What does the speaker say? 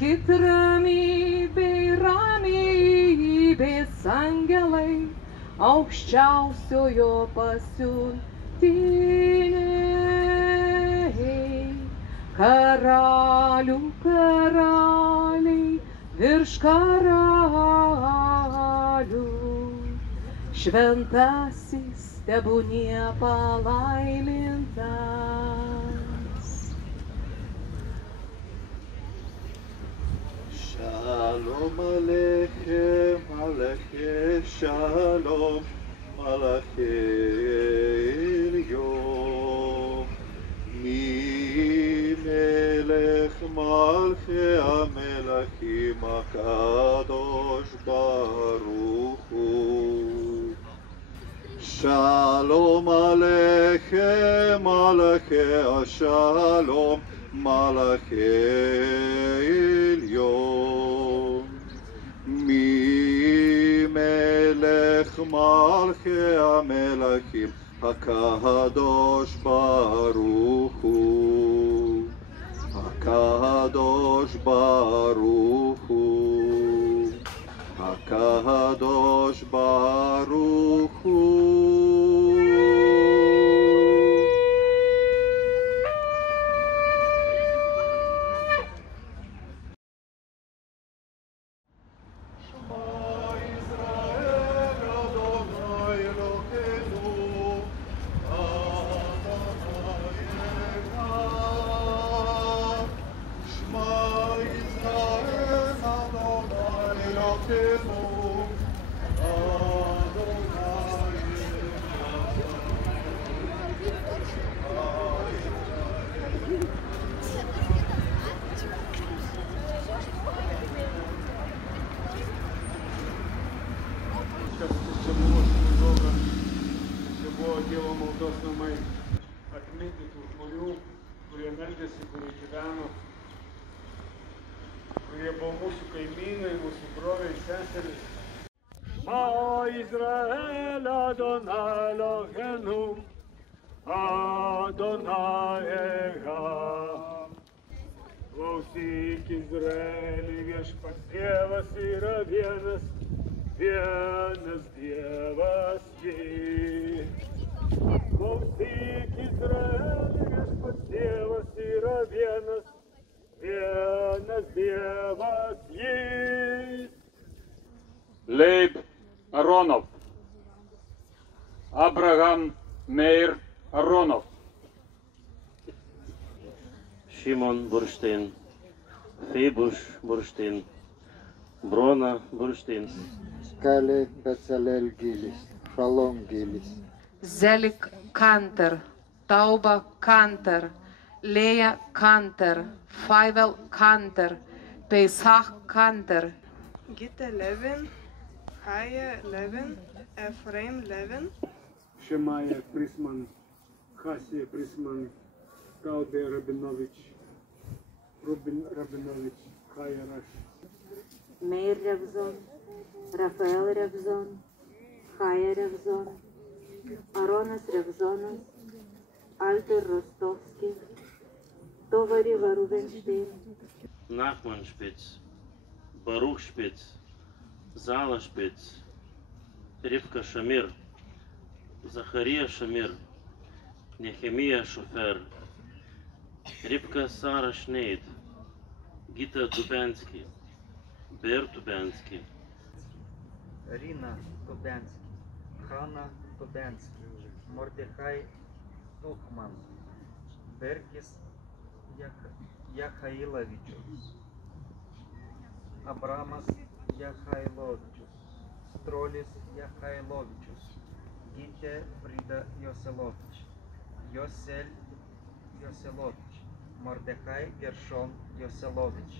Būkit ramybės angelai, aukščiausiojo pasiuntiniai, karalių karaliai virš karalių, šventasis tebūnie palaimintas. Shalom Aleichem, Aleichem, Shalom, Malachei Elyon. Melech Malchei HaMelachim HaKadosh Baruch Hu. Shalom Aleichem, Malachei HaShalom, Malachei Elyon. Melech Malchei HaMelachim HaKadosh Baruch Hu. HaKadosh Baruch Hu. HaKadosh Baruch Hu. Dievo maldos namai atminti tų žmonių, kurie meldėsi, kurie gyveno, kurie buvo mūsų kaimynai, mūsų broliai, seserys. Shema Yisrael Adonai Eloheinu, Adonai Echad. Klausyk Izraeli, viešpats Dievas yra vienas, vienas Dievas jį. Klausyk Izraeli, viešpats Dievas yra vienas, vienas Dievas jis. Leib Aronov, Abraham Meir Aronov, Shimon Burstein, Fibush Burstein, Brona Burstein, Skale Bezalel Gilis, Shalom Gilis, Zelik Kanter, Tauba Kanter, Leia Kanter, Faivel Kanter, Pesach Kanter, Gitte Levin, Chaya Levin, Ephraim Levin, Shemaya Prisman, Chassia Prisman, Taube Rabinovich, Rubin Rabinovich, Chaya Rash. Meir Revzon, Rafael Revzon, Chaya Revzon, Aronas Revzonas, Alter Rostovski, Tovari Varuvenstein, Nachman Spitz, Baruch Spitz, Zala Spitz, Rivka Shamir, Zacharia Shamir, Nehemia Shofer, Rivka Sara Schneid, Gita Dubenski, Ber Dubenski, Rina Tubenski, Hana Tubenski, Mordechai Tuchman, Berkis Yachailovičius, Abramas Yachailovičius, Strolis Yachailovičius, Gite Frida Joselovič, Yosel Joselovič, Mordechai Gershon Joselovič.